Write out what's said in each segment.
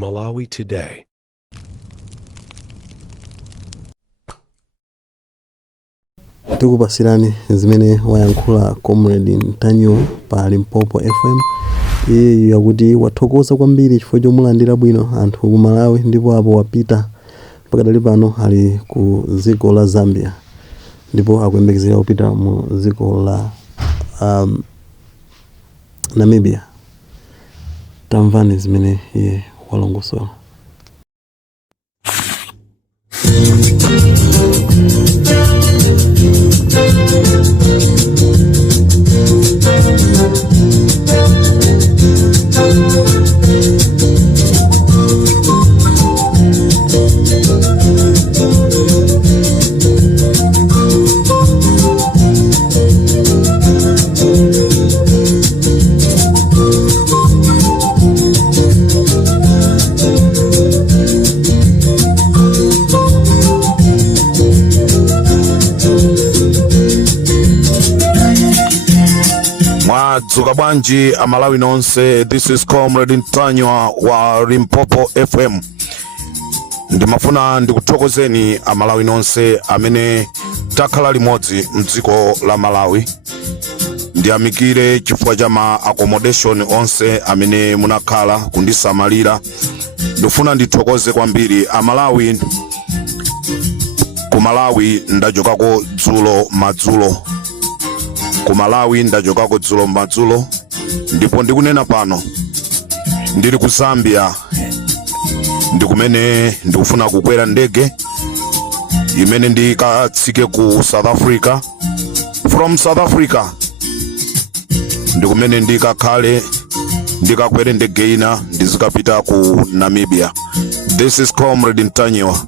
Malawi Today. Tikupasirani zimene wayankhula Comrade Ntanyo pa Limpopo FM. Iye yakuti wathokoza kwambiri chifukwa chomulandira bwino anthu ku Malawi, ndipo apo wapita pakadali pano ali ku dziko la Zambia, ndipo akuyembekezera kupita mu dziko la Namibia. Tamvani zimene iye walongosola. Dzuka bwanji Amalawi nonse, this is Comrade Ntanyo wa Limpopo FM. Ndimafuna ndikuthokozeni Amalawi nonse amene takhala limodzi mdziko la Malawi. Ndiyamikire chifukwa cha ma accommodation onse amene munakhala kundisamalira. Ndifuna ndithokoze kwambiri Amalawi. Ku Malawi ndachokako dzulo madzulo. Ku Malawi ndachokako dzulo madzulo, ndipo ndikunena pano ndili ku Zambia, ndikumene ndikufuna kukwera ndege imene ndikatsike ku South Africa. From South Africa ndikumene ndikakhale ndikakwere ndege ina ndizikapita ku Namibia. This is Comrade Ntanyo.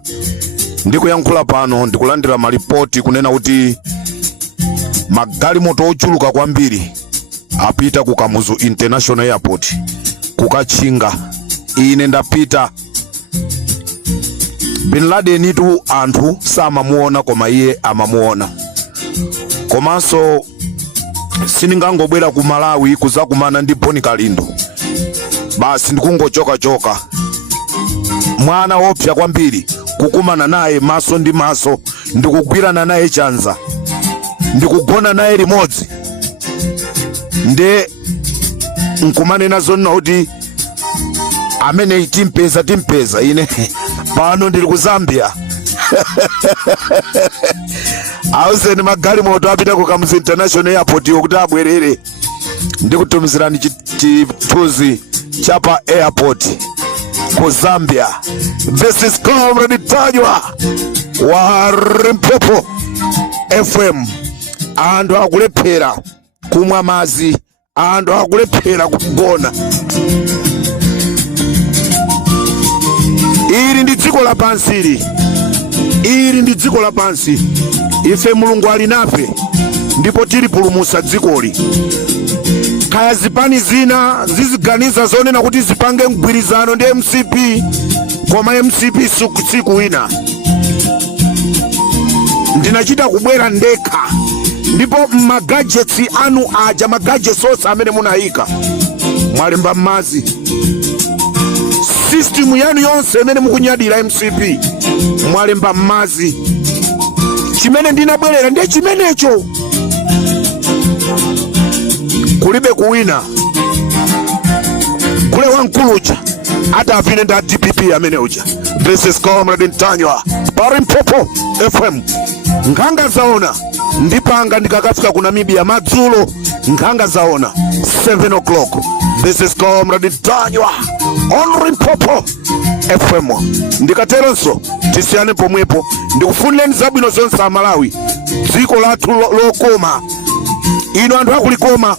Ndikuyankhula pano ndikulandira malipoti kunena kuti magalimoto ochuluka kwambiri apita ku Kamuzu International Airport kukachinga. Ine ndapita. Bin Laden itu anthu samamuona koma iye amamuona. Komanso siningangobwera ku Malawi kuzakumana ndi Boni Kalindo basi ndikungochoka mwana wopsa kwambiri kukumana naye maso ndi maso, ndikugwirana naye chanza, ndikugona naye limodzi, nde nkumanena zonna kuti amene timpeza ine pano ndili ku Zambia. Auseni magalimoto apita ku Kamuzu International Airport yokuti abwerere. Ndikutumizirani chithunzi chapa airport ku Zambia. This is Comrade Ntanyo wa Limpopo FM. Anthu akulephera kumwa madzi, anthu akulephera kugona. Ili ndi dziko lapansi, ili ndi dziko lapansi. Ife Mulungu ali nafe ndipo tilipulumutsa dzikoli. Kaya zipani zina ziziganiza zonena kuti zipange mgwirizano ndi MCP, koma MCP siku wina. Ndinachita kubwera ndekha, ndipo magadgets anu aja, magadgets onse amene munayika mwalemba m'madzi. System yanu yonse imene mukunyadira MCP mwalemba m'madzi. Chimene ndinabwerera ndiye chimenecho, kulibe kuwina. Kule wankulucha ata apine nda DPP amene uja. This is Comrade Ntanyo pa Limpopo FM. Nkanga zaona ndipanga ndikakafika ku Namibia madzulo, nkanga zaona 7 o'clock. This is Comrade Ntanyo on Limpopo FM. Ndikateronso tisiyane pomwepo, ndikufunireni zabwino zonse Amalawi, dziko lathu lokoma. Ino anthu akulikoma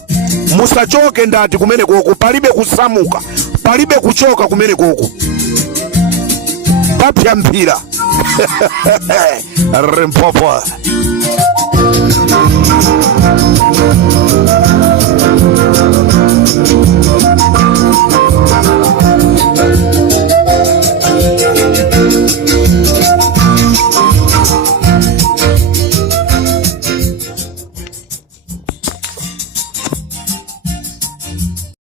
musachoke ndati kumene koko, palibe kusamuka, palibe kuchoka kumene koko. Papya mpira. Limpopo.